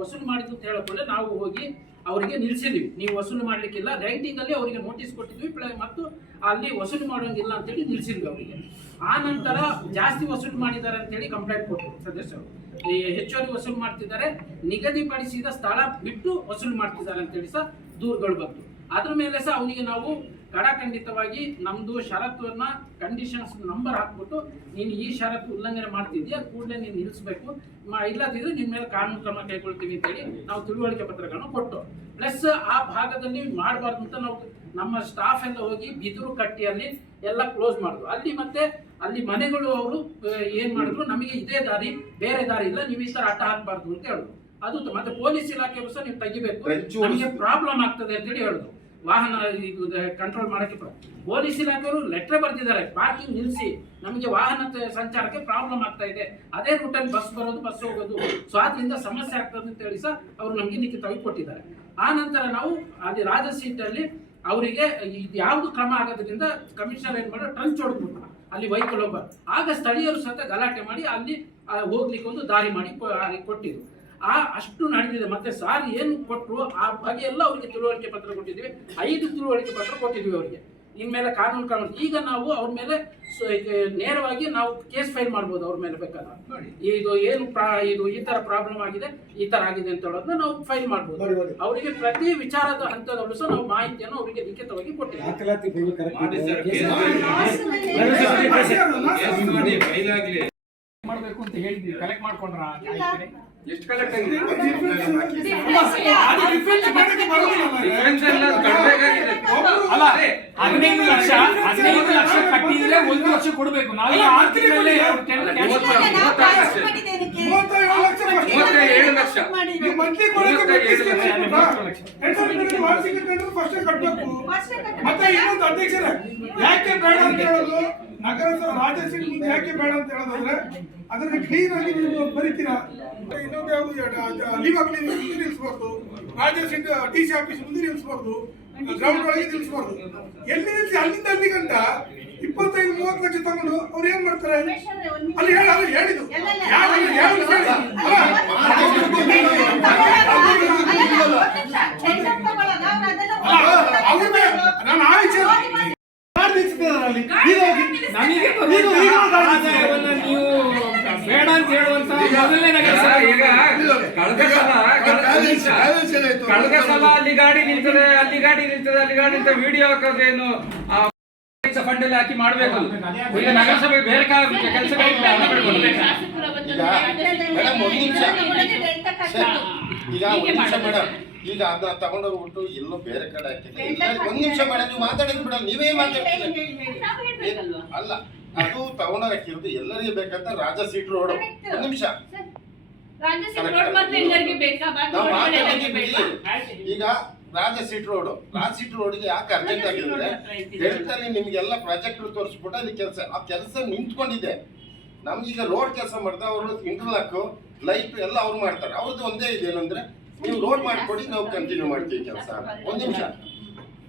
ವಸೂಲು ಮಾಡಿದ್ದು ಅಂತ ಹೇಳಿಕೊಂಡ್ರೆ ನಾವು ಹೋಗಿ ಅವರಿಗೆ ನಿಲ್ಸಿದ್ವಿ. ನೀವು ವಸೂಲು ಮಾಡಲಿಕ್ಕಿಲ್ಲ ರೈಟಿಂಗ್ ಅಲ್ಲಿ ಅವರಿಗೆ ನೋಟಿಸ್ ಕೊಟ್ಟಿದ್ವಿ ಮತ್ತು ಅಲ್ಲಿ ವಸೂಲು ಮಾಡೋಂಗಿಲ್ಲ ಅಂತೇಳಿ ನಿಲ್ಸಿದ್ವಿ ಅವರಿಗೆ. ಆ ನಂತರ ಜಾಸ್ತಿ ವಸೂಲು ಮಾಡಿದ್ದಾರೆ ಅಂತೇಳಿ ಕಂಪ್ಲೇಂಟ್ ಕೊಟ್ಟರು ಸದಸ್ಯರು. ಹೆಚ್ಚುವರಿ ವಸೂಲು ಮಾಡ್ತಿದ್ದಾರೆ, ನಿಗದಿಪಡಿಸಿದ ಸ್ಥಳ ಬಿಟ್ಟು ವಸೂಲು ಮಾಡ್ತಿದ್ದಾರೆ ಅಂತೇಳಿ ಸಹ ದೂರುಗಳು ಬಂತು. ಅದ್ರ ಮೇಲೆ ಸಹ ಅವನಿಗೆ ನಾವು ಕಡಖಂಡಿತವಾಗಿ ನಮ್ದು ಷರತ್ತನ್ನ ಕಂಡೀಷನ್ಸ್ ನಂಬರ್ ಹಾಕ್ಬಿಟ್ಟು ನೀನು ಈ ಷರತ್ತು ಉಲ್ಲಂಘನೆ ಮಾಡ್ತಿದ್ಯಾ ಕೂಡಲೇ ನೀನು ನಿಲ್ಲಿಸಬೇಕು. ಇಲ್ಲದಿದ್ರೆ ನಿಮ್ಮ ಮೇಲೆ ಕಾನೂನು ಕ್ರಮ ಕೈಗೊಳ್ತೀವಿ ಅಂತೇಳಿ ನಾವು ತಿಳುವಳಿಕೆ ಪತ್ರಗಳನ್ನು ಕೊಟ್ಟು ಪ್ಲಸ್ ಆ ಭಾಗದಲ್ಲಿ ಮಾಡಬಾರ್ದು ಅಂತ ನಾವು ನಮ್ಮ ಸ್ಟಾಫ್ ಎಲ್ಲ ಹೋಗಿ ಬಿದಿರು ಕಟ್ಟಿಯಲ್ಲಿ ಎಲ್ಲ ಕ್ಲೋಸ್ ಮಾಡಿದ್ರು ಅಲ್ಲಿ ಮತ್ತೆ ಅಲ್ಲಿ ಮನೆಗಳು ಅವರು ಏನ್ ಮಾಡಿದ್ರು ನಮಗೆ ಇದೇ ದಾರಿ ಬೇರೆ ದಾರಿ ಇಲ್ಲ ನೀವು ಈ ತರ ಅಡ್ಡ ಹಾಕಬಾರ್ದು ಅಂತ ಹೇಳಿದ್ರು ಅದು ಮತ್ತೆ ಪೊಲೀಸ್ ಇಲಾಖೆ ಸಹ ನೀವು ತೆಗಿಬೇಕು. ನಮಗೆ ಪ್ರಾಬ್ಲಮ್ ಆಗ್ತದೆ ಅಂತೇಳಿ ಹೇಳಿದ್ರು ವಾಹನ ಕಂಟ್ರೋಲ್ ಮಾಡಕ್ಕೆ ಪೊಲೀಸ್ ಇಲಾಖೆಯವರು ಲೆಟರ್ ಬರ್ತಿದ್ದಾರೆ ಪಾರ್ಕಿಂಗ್ ನಿಲ್ಲಿಸಿ ನಮಗೆ ವಾಹನ ಸಂಚಾರಕ್ಕೆ ಪ್ರಾಬ್ಲಮ್ ಆಗ್ತಾ ಇದೆ. ಅದೇ ರೂಟಲ್ಲಿ ಬಸ್ ಬರೋದು ಬಸ್ ಹೋಗೋದು. ಸೊ ಅದರಿಂದ ಸಮಸ್ಯೆ ಆಗ್ತದೆ ಅಂತ ಹೇಳಿ ಸಹ ಅವರು ನಮಗೆ ಲಿಖಿತವಾಗಿ ಕೊಟ್ಟಿದ್ದಾರೆ. ಆ ನಂತರ ನಾವು ಅಲ್ಲಿ ರಾಜ ಸೀಟಲ್ಲಿ ಅವರಿಗೆ ಇದು ಯಾವುದು ಕ್ರಮ ಆಗೋದ್ರಿಂದ ಕಮಿಷನರ್ ಏನು ಮಾಡೋ ಟ್ರಂಚ್ ಹೊಡೆದ್ಬಿಟ್ಟು ಅಲ್ಲಿ ವೈಕಲ್ ಒಬ್ಬ ಆಗ ಸ್ಥಳೀಯರು ಸಹ ಗಲಾಟೆ ಮಾಡಿ ಅಲ್ಲಿ ಹೋಗ್ಲಿಕ್ಕೆ ಒಂದು ದಾರಿ ಮಾಡಿ ಕೊಟ್ಟಿದ್ರು. ಆ ಅಷ್ಟು ನಡೆದಿದೆ. ಮತ್ತೆ ಸಾರ್ ಏನು ಕೊಟ್ಟರು ಆ ಬಗ್ಗೆ ಎಲ್ಲ ಅವರಿಗೆ ತಿಳುವಳಿಕೆ ಪತ್ರ ಕೊಟ್ಟಿದ್ದೀವಿ. ಐದು ತಿಳುವಳಿಕೆ ಪತ್ರ ಕೊಟ್ಟಿದ್ದೀವಿ ಅವರಿಗೆ. ಇನ್ಮೇಲೆ ಕಾನೂನು ಕಾನೂನು. ಈಗ ನಾವು ಅವ್ರ ಮೇಲೆ ಸ- ನೇರವಾಗಿ ನಾವು ಕೇಸ್ ಫೈಲ್ ಮಾಡ್ಬೋದು ಅವ್ರ ಮೇಲೆ ಬೇಕಾದ್ರೆ ಇದು ಏನು ಪ್ರಾ- ಇದು ಈ ಥರ ಪ್ರಾಬ್ಲಮ್ ಆಗಿದೆ ಈ ಥರ ಆಗಿದೆ ಅಂತ ಹೇಳೋದನ್ನ ನಾವು ಫೈಲ್ ಮಾಡ್ಬೋದು. ಅವರಿಗೆ ಪ್ರತಿ ವಿಚಾರದ ಹಂತದಲ್ಲೂ ಸಹ ನಾವು ಮಾಹಿತಿಯನ್ನು ಅವರಿಗೆ ಲಿಖಿತವಾಗಿ ಕೊಟ್ಟಿದ್ದೀವಿ. ಮಾಡಬೇಕು ಸರ್ ಕೇಸ್ ಮಾಡಿ. ಫೈಲ್ ಆಗ್ಲಿ. ಮಾಡ್ಬೇಕು ಅಂತ ಹೇಳಿದ್ವಿ. ಕಲೆಕ್ಟ್ ಮಾಡ್ಕೊಂಡ್ರ ಎಷ್ಟು ಕಲೆಕ್ಟ್ ಆಗಿದೆ. ಅಲ್ಲ ಹದಿನೈದು ಲಕ್ಷ ಹದಿನೈದು ಲಕ್ಷ ಕಟ್ಟಿದ್ರೆ ಒಂದು ವರ್ಷ ಕೊಡಬೇಕು. ನಾವೀಗ ಆರು ತಿಂಗಳಲ್ಲಿ ನಾವು. ಮೂವತ್ತೈದು ಲಕ್ಷ ನೀವು ಮತ್ತೆ ಇನ್ನೊಂದು ಅಧ್ಯಕ್ಷರೇ ಯಾಕೆ ಬೇಡ ಅಂತ ಹೇಳೋದು? ನಗರದ ಮುಂದೆ ಯಾಕೆ ಬೇಡ ಅಂತ ಹೇಳೋದಾದ್ರೆ ಅದನ್ನ ಕ್ಲೀನ್ ಆಗಿ ನೀವು ಬರೀತೀರಾ? ಇನ್ನೊಂದು ಯಾವುದು ಲೀವ್ ಕ್ಲಿನಿಕ್ ಮುಂದೆ ನಿಲ್ಲಿಸಬಾರ್ದು ರಾಜಶ್ರೀ ಟಿ ಸಿ ಆಫೀಸ್ ಮುಂದೆ ನಿಲ್ಲಿಸಬಾರ್ದು ಗ್ರೌಂಡ್ ಒಳಗೆ ನಿಲ್ಲಿಸಬಾರ್ದು ಎಲ್ಲಿ ನಿಲ್ಲಿಸಿ ಅಲ್ಲಿಂದ ಅಲ್ಲಿ ಗಂಟ ಇಪ್ಪತ್ತೈದು ಮೂವತ್ತು ಲಕ್ಷ ತಗೊಂಡು ಅವ್ರು ಏನ್ ಮಾಡ್ತಾರೆ ಅಲ್ಲಿ ಹೇಳ ಅವ್ರು ಹೇಳಿದ್ದು ಯಾರು ಅಲ್ಲಿ ಯಾರು ಹೇಳಿ ಅವ್ರನ್ನೇ ನಾನು ನೀವು ಬೇಡ ಅಂತ ಹೇಳುವಂತ ಮೊದಲನೇ ನಗರ ಈಗ ಕಳೆದ ಸಲ ಕಳೆದ- ಕಳೆದ ಸಲ ಅಲ್ಲಿ ಗಾಡಿ ನಿಲ್ತದೆ ಅಲ್ಲಿ ಗಾಡಿ ನಿಲ್ತದೆ ಅಲ್ಲಿ ಗಾಡಿ ನಿಲ್ತದೆ. ವಿಡಿಯೋ ಹಾಕೋದೇನು ಆ ಫಂಡ್ ಅಲ್ಲಿ ಹಾಕಿ ಮಾಡ್ಬೇಕು. ಈಗ ನಗರಸಭೆ ಬೇರೆ ಕೆಲಸಗಳಿಗೆ ಹಣ ಈಗ ಒಂದು ನಿಮಿಷ. ಮೇಡಮ್. ಈಗ ಅದನ್ನ ತಗೊಂಡೋಗ್ಬಿಟ್ಟು ಎಲ್ಲೋ ಬೇರೆ ಕಡೆ ಹಾಕಿದ್ರೆ ಒಂದ್ ನಿಮಿಷ ಮೇಡಮ್ ನೀವು ಮಾತಾಡಿದ್ ಬಿಡಲ್ಲ ನೀವೇ ಮಾತಾಡ್ತೀರಿ. ಅಲ್ಲ. ಅದು ತಗೊಂಡೋಗಿ ಹಾಕಿರೋದು ಎಲ್ಲರಿಗೆ ಬೇಕಂತ ರಾಜ ಸೀಟ್ ರೋಡ್. ಒಂದು ನಿಮಿಷ. ಈಗ Raja seat road Raja seat ರೋಡ್ಗೆ ಯಾಕೆ ಅರ್ಜೆಂಟ್ ಆಗಿದ್ರೆ ಡೆಲ್ಟಲ್ಲಿ ನಿಮ್ಗೆಲ್ಲ ಪ್ರಾಜೆಕ್ಟ್ ತೋರಿಸ್ಬಿಟ್ಟು ಅಲ್ಲಿ ಕೆಲಸ ಆ ಕೆಲಸ ನಿಂತ್ಕೊಂಡಿದೆ. ನಮ್ಗೀಗ ರೋಡ್ ಕೆಲಸ ಮಾಡ್ತಾ ಅವರು ಇಂಟರ್ಲಾಕ್ ಲೈಟ್ ಎಲ್ಲ ಅವ್ರು ಮಾಡ್ತಾರೆ. ಅವ್ರದ್ದು ಒಂದೇ ಇದೆ ಏನಂದ್ರೆ ನೀವು ರೋಡ್ ಮಾಡಿಕೊಡಿ ನಾವು ಕಂಟಿನ್ಯೂ ಮಾಡ್ತೀವಿ ಕೆಲಸ. ಒಂದ್ ನಿಮಿಷ.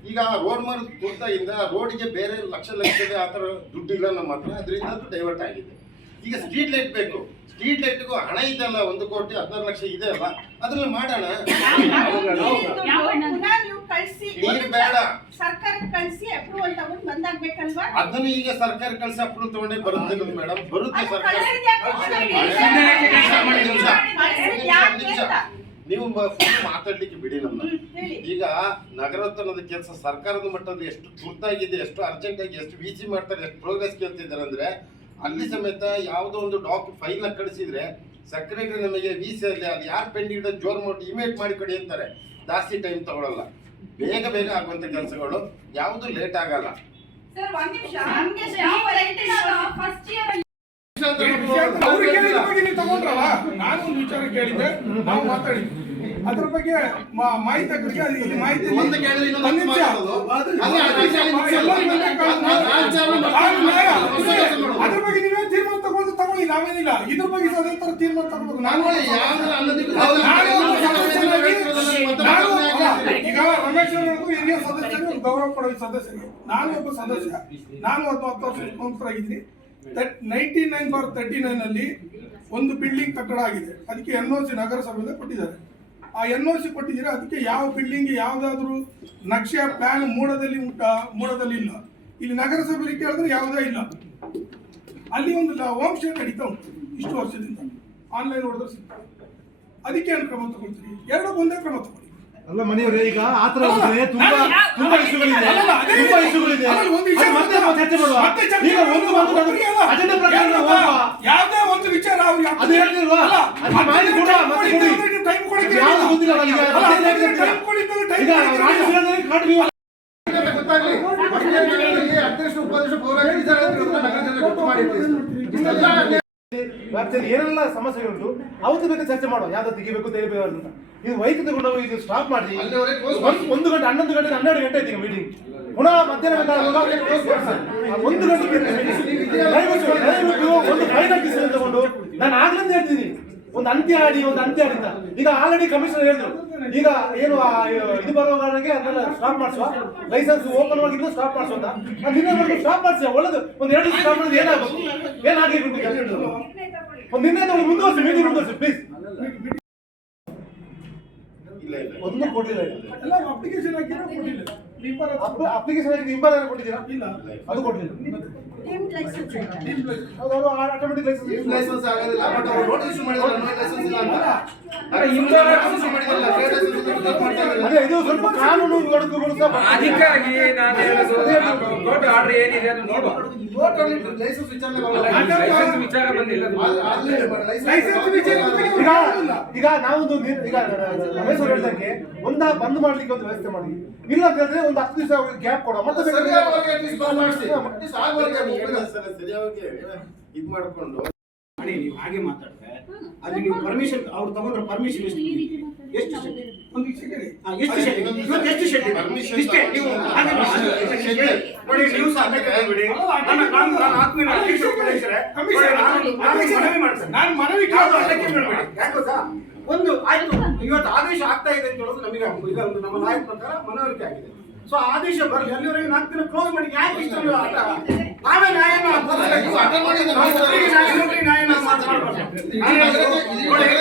ಈಗ ರೋಡ್ ಮಾಡಿ ತುರ್ತಾಗಿಂದ ರೋಡಿಗೆ ಬೇರೆ ಲಕ್ಷ ಲಕ್ಷದ ಆ ಥರ ದುಡ್ಡಿಲ್ಲ ನಮ್ಮ ಹತ್ರ ಅದರಿಂದ ಅದು ಡೈವರ್ಟ್ ಆಗಿದೆ. ಈಗ ಸ್ಟ್ರೀಟ್ ಲೈಟ್ ಬೇಕು. ಸ್ಟ್ರೀಟ್ ಲೈಟ್ಗೂ ಹಣ ಇದೆಯಲ್ಲ ಒಂದು ಕೋಟಿ ಹದಿನಾರು ಲಕ್ಷ ಇದೆ ಅಲ್ಲ ಅದ್ರಲ್ಲಿ ಮಾಡೋಣ. ನೀರು ಬೇಡ. ಅದನ್ನು ಈಗ ಸರ್ಕಾರ ಕಳ್ಸ ಅಪ್ರೂವ್ ತಗೊಂಡೇ ಬರುತ್ತೆ ಮೇಡಮ್ ಬರುತ್ತೆ ಸರ್ಕಾರ. ನೀವು ಫುಲ್ ಮಾತಾಡ್ಲಿಕ್ಕೆ ಬಿಡಿ ನಮ್ಮ. ಈಗ ನಗರೋತ್ತರದ ಕೆಲಸ ಸರ್ಕಾರದ ಮಟ್ಟದಲ್ಲಿ ಎಷ್ಟು ತುರ್ತಾಗಿದೆ ಎಷ್ಟು ಅರ್ಜೆಂಟ್ ಆಗಿ ಎಷ್ಟು ವಿ ಸಿ ಮಾಡ್ತಾರೆ ಎಷ್ಟು ಪ್ರೋಗ್ರೆಸ್ ಕೇಳ್ತಿದ್ದಾರೆ ಅಂದ್ರೆ ಅಲ್ಲಿ ಸಮೇತ ಯಾವುದೋ ಒಂದು ಡಾಕ್ ಫೈಲ್ ಕಳಿಸಿದ್ರೆ ಸೆಕ್ರೆಟರಿ ನಮಗೆ ವಿ ಸಿ ಅಲ್ಲಿ ಅದು ಯಾರು ಪೆಂಡಿಂಗ್ ಇಡೋದು ಜೋರ್ ಮಾಡಿ ಇಮೇಲ್ ಮಾಡಿ ಕೊಡಿ ಅಂತಾರೆ. ಜಾಸ್ತಿ ಟೈಮ್ ತಗೊಳಲ್ಲ. ಬೇಗ ಬೇಗ ಆಗುವಂತ ಕೆಲಸಗಳು ಯಾವುದು ಲೇಟ್ ಆಗಲ್ಲ. ನಾನು ಒಂದು ವಿಚಾರ ಕೇಳಿದ್ದೆ. ನಾವು ಮಾತಾಡಿದ್ವಿ. ಅದ್ರ ಬಗ್ಗೆ ಮಾಹಿತಿ ಅದು ಮಾಹಿತಿ. ಅದು ಅದೇ ಅದೇ ಅದೇ. ಅದ್ರ ಬಗ್ಗೆ ನೀವೇ ತೀರ್ಮಾನ ತಗೊಂಡು ತಗೊಳ್ಳಿ ನಾವೇನಿಲ್ಲ ಇದ್ರ ಬಗ್ಗೆ ಸ್ವತಂತ್ರ ತೀರ್ಮಾನ ತಗೋಬೇಕು ನಾನು ಈಗ ರಮೇಶ್ ಹಿರಿಯ ಸದಸ್ಯರು ಗೌರವ ಕೊಡೋ ಸದಸ್ಯರು. ನಾನು ಒಬ್ಬ ಸದಸ್ಯ. ನಾನು ಒಂದು ಹತ್ತು ವರ್ಷ ಮುಖ್ಯಮಂತ್ರಿಯಾಗಿದ್ದೀನಿ ninety nine bar thirty nine ಅಲ್ಲಿ ಒಂದು ಬಿಲ್ಡಿಂಗ್ ಕಟ್ಟಡ ಆಗಿದೆ. ಅದಕ್ಕೆ ಎನ್ ಒ ಸಿ ನಗರಸಭೆಯಿಂದ ಕೊಟ್ಟಿದ್ದಾರೆ. ಆ ಎನ್ ಒ ಸಿ ಕೊಟ್ಟಿದ್ದೀರಾ? ಅದಕ್ಕೆ ಯಾವ ಬಿಲ್ಡಿಂಗ್ ಯಾವುದಾದ್ರೂ ನಕ್ಷೆ ಪ್ಲಾನ್ ಮೂಡದಲ್ಲಿ ಉಂಟಾ? ಮೂಡದಲ್ಲಿ ಇಲ್ಲ. ಇಲ್ಲಿ ನಗರಸಭೆಯಲ್ಲಿ ಕೇಳಿದ್ರೆ ಯಾವುದೇ ಇಲ್ಲ. ಅಲ್ಲಿ ಒಂದು ಸ್ಟೇ ನಡೀತಾ ಉಂಟು ಇಷ್ಟು ವರ್ಷದಿಂದ. ಆನ್ಲೈನ್ ನೋಡಿದ್ರೆ ಸಿಗ್ತದೆ ಅದಕ್ಕೆ ಏನು ಕ್ರಮ ತಗೊಳ್ತೀರಿ? ಎರಡು ಒಂದೇ ಕ್ರಮ ತಗೊಳ್ಳಿ. ಅಲ್ಲ ಮನೆಯವರೇ ಈಗ ಆತರ ಹೋದ್ರೆ ತುಂಬಾ ತುಂಬಾ ಇಶ್ಯೂಗಳಿದೆ ತುಂಬಾ ಇಶ್ಯೂಗಳಿದೆ ಅದ್ರಲ್ಲಿ ಒಂದು ವಿಷಯ ಮತ್ತೆ ನಾವು ಚರ್ಚೆ ಮಾಡುವ ಈಗ ಒಂದು ಮಾತು ಒಬ್ಬರಿಗೆ ಪ್ರಕಾರ? ಹೋಗುವ. ಯಾವುದೇ ಒಂದು ವಿಚಾರ ಅವ್ರು ಅದು ಹೇಳ್ತಿಲ್ವಾ? ಮಾಹಿತಿ ಮತ್ತೆ ಕೊಡಿ ಕೊಡಕ್ಕೆ ಗೊತ್ತಿಲ್ಲ ನನಗೆ. ಕೊಡಿ ಈಗ ಗೊತ್ತಾಗ್ಲಿ. ಒಟ್ಟಿನಲ್ಲಿ ಅಧ್ಯಕ್ಷ ಉಪಾಧ್ಯಕ್ಷ ಪೌರಾಯುಕ್ತ ಇದ್ದಾರೆ ಅಂತ ಹೇಳಿದ್ರೆ ನಗರ ಜನರಿಗೆ ಗೊತ್ತು ಮಾಡಿ ಇಷ್ಟೆಲ್ಲ ಏನೆಲ್ಲ ಸಮಸ್ಯೆಗಳುಂಟು ಅವತ್ತು ಬೇಕಾದ್ರೆ ಚರ್ಚೆ ಮಾಡುವ ಯಾವ್ದು ತೆಗಿಬೇಕು ತೆಗಿಬೇಕು ಅಂತ ಇದು ವೈದ್ಯ ತಗೊಂಡು ಇದು ಸ್ಟಾಪ್ ಮಾಡಿ. ಒಂದು- ಗಂಟೆ ಹನ್ನೊಂದು ಗಂಟೆ ಹನ್ನೆರಡು ಗಂಟೆ ಆಯ್ತು ಈಗ ಮೀಟಿಂಗ್ ಪುನಃ ಮಧ್ಯಾಹ್ನ ಒಂದು ಗಂಟೆ ದಯವಿಟ್ಟು ಒಂದು ಫೈನಲ್ ಡಿಸಿಷನ್ ತಗೊಂಡು. ನಾನು ಆಗ್ಲಿಂದ ಹೇಳ್ತೀನಿ. ಒಂದು ಅಂತ್ಯ ಆಡಿ ಒಂದು ಅಂತ್ಯ ಆಡಿಂದ ಈಗ ಆಲ್ರೆಡಿ ಕಮಿಷನರ್ ಹೇಳಿದ್ರು. ಈಗ ಏನು ಇದು ಬರೋ ಕಾರಣಕ್ಕೆ ಅದನ್ನೆಲ್ಲ ಸ್ಟಾಪ್ ಮಾಡಿಸುವ. ಲೈಸೆನ್ಸ್ ಓಪನ್ ಆಗಿದ್ದು ಸ್ಟಾಪ್ ಮಾಡಿಸುವ ಅಂತ. ನಾನು ನಿನ್ನೆ ಸ್ಟಾಪ್ ಮಾಡಿಸಿ ಒಳ್ಳೆದು. ಒಂದು ಎರಡು ಸ್ಟಾಪ್ ಮಾಡಿದ್ರೆ ಏನಾಗುತ್ತೆ ಏನಾಗಿರ್ಬೇಕು ಒಂದು ನಿನ್ನೆ ಮುಂದುವರ್ಸಿ ಮೀಟಿಂಗ್ ಮುಂದುವರಿಸಿ ಪ್ಲೀಸ್ ಒಂದು ಕೊಟ್ಟಿಲ್ಲ ಎಲ್ಲ ಅಪ್ಲಿಕೇಶನ್ ಹಾಕಿದ್ರೆ ಕೊಟ್ಟಿಲ್ಲ. ಅಪ್ಲಿಕೇಶನ್ ಆಗಿ ಇಂಬಾಲ್ ಕೊಟ್ಟಿದ್ದೀರಾ? ಇಲ್ಲ. ಅದು ಕೊಟ್ಟಿಲ್ಲ ಆಟೋಮೆಟಿಕ್ ಲೈಸೆನ್ಸ್ ಲೈಸೆನ್ಸ್ ಆಗೋದಿಲ್ಲ ಬಟ್ ಅವರು ನೋಟಿಸ್ ಇಶ್ಯೂ ಮಾಡಿದ್ರೆ ನೋಡಿ ಲೈಸೆನ್ಸ್ ಇಲ್ಲ ಅಂತ. ಅಲ್ಲ, ಇಂಥವ್ರ ಇಶ್ಯೂ ಮಾಡಿದ್ರಲ್ಲ ಟ್ರೇಡ್ ಲೈಸೆನ್ಸ್ ಚೆಕ್ ಮಾಡ್ತಾ ಇದ್ದಾರೆ. ಇದು ಸ್ವಲ್ಪ ಕಾನೂನು ಸಹ ಅದಕ್ಕಾಗಿ ನಾನು ಹೇಳೋದು ಕೋರ್ಟ್ ಆರ್ಡರ್ ಏನಿದೆ ಅದು ಲೈಸೆನ್ಸ್ ವಿಚಾರ ಬರಲ್ಲ ಲೈಸೆನ್ಸ್ ವಿಚಾರ ಬಂದಿಲ್ಲ ಲೈಸೆನ್ಸ್ ವಿಚಾರದ ಈಗ. ಈಗ ನಾವೊಂದು ನಿರ್- ಈಗ ರಮೇಶ್ ಅವ್ರು ಹೇಳ್ದಂಗೆ ಒಂದ ಬಂದ್ ಮಾಡ್ಲಿಕ್ಕೆ ಒಂದು ವ್ಯವಸ್ಥೆ ಮಾಡಿ. ಇಲ್ಲ ಅಂತಂದ್ರೆ ಒಂದು ಹತ್ತು ದಿವಸ ಅವ್ರಿಗೆ ಗ್ಯಾಪ್ ಕೊಡೋ ಮತ್ತೆ ಬೇಕಾದ್ರೆ- ಮಾಡಿಸಿ. ಸರಿಯಾಗಿ ಇದ್ ಮಾಡ್ಕೊಂಡು ಮಾಡಿ ನೀವು ಹಾಗೆ ಮಾತಾಡಿದ್ರೆ ಅಲ್ಲಿ ನೀವು ಪರ್ಮಿಷನ್ ಅವ್ರು ತಗೊಂಡ್ರೆ ಪರ್ಮಿಷನ್ ಎಷ್ಟು ಎಷ್ಟು? ಒಂದು ಆಯ್ತು. ಇವತ್ತು ಆದೇಶ ಆಗ್ತಾ ಇದೆ ಅಂತ ಹೇಳೋದು ನಮಗೆ ಈಗ ಒಂದು ನಮ್ಮ ನಾಯಕ ಪ್ರಕಾರ ಮನವರಿಕೆ ಆಗಿದೆ. ಸೊ ಆದೇಶ ಬರಲಿ. ಅಲ್ಲಿವರೆಗೆ ನಾಲ್ಕು ದಿನ ಕ್ಲೋಸ್ ಮಾಡಿ. ಯಾಕೆ ಇಷ್ಟ ಆಟ? ನಾವೇ ನ್ಯಾಯನ. ನಾವು ನ್ಯಾಯನ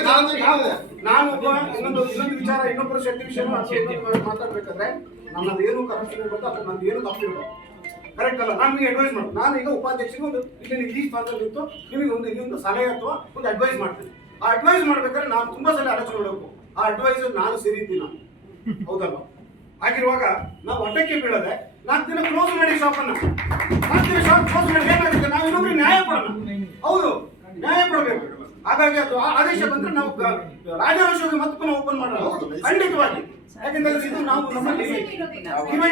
ನಾನು ನಾನು- ಒಬ್ಬ ಇನ್ನೊಂದು ಇನ್ನೊಂದು ವಿಚಾರ ಇನ್ನೊಬ್ಬರ ಶಕ್ತಿ ವಿಷಯ ಮಾತಾಡ್ಬೇಕಾದ್ರೆ ನನ್ನದು ಏನು ಕರೆಕ್ಟ್ ಇರ್ಬೋದು ಅಥವಾ ನಂದು ಏನು ತಪ್ಪಿರ್ಬೋದು ಕರೆಕ್ಟ್ ಅಲ್ಲ. ನಾನು ನಿಮಗೆ ಅಡ್ವೈಸ್ ಮಾಡ್ತೀನಿ. ನಾನು ಈಗ ಉಪಾಧ್ಯಕ್ಷರಿಗೆ ಒಂದು ಇಲ್ಲಿ ಈ ಸ್ಥಾನದಲ್ಲಿ ಇತ್ತು ನಿಮಗೆ ಒಂದು ಇನ್ನೊಂದು ಸಲಹೆ ಅಥವಾ ಒಂದು ಅಡ್ವೈಸ್ ಮಾಡ್ತೀನಿ. ಆ ಅಡ್ವೈಸ್ ಮಾಡ್ಬೇಕಾದ್ರೆ ನಾನು ತುಂಬಾ ಸಲ ಆಲೋಚನೆ ಮಾಡಬೇಕು. ಆ ಅಡ್ವೈಸ್ ನಾನು ಸರಿ ಇದ್ದೀನಿ ನಾನು. ಹೌದಲ್ವಾ? ಆಗಿರುವಾಗ ನಾವು ಅಡ್ಡಕ್ಕೆ ಬೀಳದೆ ನಾಲ್ಕು ದಿನ ಕ್ಲೋಸ್ ಮಾಡಿ ಶಾಪನ್ನು ನಾಲ್ಕು ದಿನ ಶಾಪ್ ಕ್ಲೋಸ್ ಮಾಡಿ ಏನಾಗುತ್ತೆ? ನಾವು ಇನ್ನೊಬ್ರಿಗೆ ನ್ಯಾಯ ಕೊಡೋಣ ಹೌದು ನ್ಯಾಯ ಕೊಡಬೇಕು. ಹಾಗಾಗಿ ಅದು ಆ ಆದೇಶ ಬಂದ್ರೆ ನಾವು ಗ- ರಾಜರೋಷವಾಗಿ ಮತ್ತೆ ಪುನಃ ಓಪನ್ ಮಾಡೋಣ ಖಂಡಿತವಾಗಿ. ಯಾಕಂದ್ರೆ ಇದು ನಾವು ನಮ್ಮಲ್ಲಿ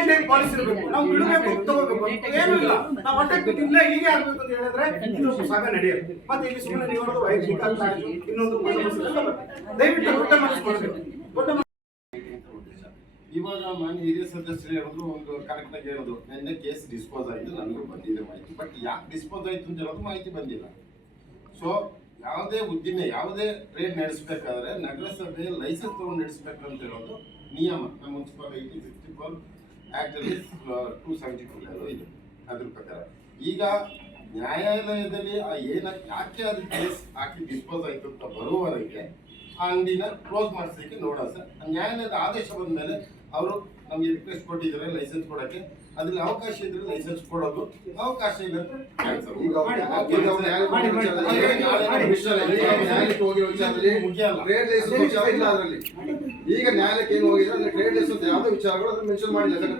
ಗಿವ್ ಪಾಲಿಸಿ ಇರಬೇಕು. ನಾವು ಬಿಡಬೇಕು ತಗೋಬೇಕು. ಏನು ಇಲ್ಲ. ನಾವು ಹೊಟ್ಟೆ ಇಲ್ಲ ಹೀಗೆ ಆಗ್ಬೇಕು ಅಂತ ಹೇಳಿದ್ರೆ ಇದು ಸಾಗ ನಡೆಯುತ್ತೆ ಮತ್ತೆ ಇಲ್ಲಿ ಸುಮ್ಮನೆ ನೀವು ವೈಯಕ್ತಿಕ ಇನ್ನೊಂದು ದಯವಿಟ್ಟು ದೊಡ್ಡ ಮನಸ್ಸು ಕೊಡಬೇಕು ದೊಡ್ಡ ಇವಾಗ ಮಾನ್ಯ ಹಿರಿಯ ಸದಸ್ಯರು ಹೇಳಿದ್ರು ಒಂದು ಕರೆಕ್ಟ್ ಆಗಿ ಹೇಳೋದು ನಿನ್ನೆ ಕೇಸ್ ಡಿಸ್ಪೋಸ್ ಆಯಿತು, ನನಗೂ ಬಂದಿದೆ ಮಾಹಿತಿ. ಬಟ್ ಯಾಕೆ ಡಿಸ್ಪೋಸ್ ಆಯಿತು ಅಂತ ಹೇಳೋದು ಮಾಹಿತಿ ಬಂದಿಲ್ಲ. ಸೊ ಯಾವುದೇ ಉದ್ದಿಮೆ, ಯಾವುದೇ ಟ್ರೇಡ್ ನಡೆಸ್ಬೇಕಾದ್ರೆ ನಗರಸಭೆ ಲೈಸೆನ್ಸ್ ತಗೊಂಡು ಅಂತ ಹೇಳೋದು ನಿಯಮ. ನಮ್ಮ ಮುನ್ಸಿಪಲ್ ಐಟಿ ಸಿಕ್ಸ್ಟಿ ಫೋರ್ ಆ್ಯಕ್ಟಲ್ಲಿ ಟೂ ಸೆವೆಂಟಿ ಟೂ ಇದೆ. ಅದ್ರ ಪ್ರಕಾರ. ಈಗ ನ್ಯಾಯಾಲಯದಲ್ಲಿ ಆ ಏನ ಯಾಕೆ ಅದು ಕೇಸ್ ಹಾಕಿ ಡಿಸ್ಪೋಸ್ ಆಯಿತು ಅಂತ ಬರುವವರೆಗೆ ಆ ಅಂಗಡಿನ ಕ್ಲೋಸ್ ಮಾಡಿಸ್ಲಿಕ್ಕೆ ನೋಡೋಣ ಸರ್ ನ್ಯಾಯಾಲಯದ ಆದೇಶ ಬಂದ ಮೇಲೆ ಅವರು ನಮಗೆ ರಿಕ್ವೆಸ್ಟ್ ಕೊಟ್ಟಿದ್ದಾರೆ ಲೈಸೆನ್ಸ್ ಕೊಡಕ್ಕೆ. ಅದ್ರಲ್ಲಿ ಅವಕಾಶ ಇದ್ರೆ ಲೈಸೆನ್ಸ್ ಕೊಡೋದು. ಅವಕಾಶ ಇಲ್ಲ. ಈಗ ನ್ಯಾಯಾಲಯಕ್ಕೆ ಹೋಗಿರೋ ವಿಚಾರದಲ್ಲಿ ಮುಗಿಯಲ್ಲ. ಲೈಸೆನ್ಸ್ ವಿಚಾರ ಇಲ್ಲ ಅದರಲ್ಲಿ. ಈಗ ನ್ಯಾಯಾಲಯಕ್ಕೆ ಏನು ಹೋಗಿದ್ರೆ ಅಂದ್ರೆ ಟ್ರೇಡ್ ಲೈಸೆನ್ಸ್ ಯಾವುದೇ ವಿಚಾರಗಳು ಅದನ್ನ ಮೆನ್ಷನ್ ಮಾಡಿಲ್ಲ.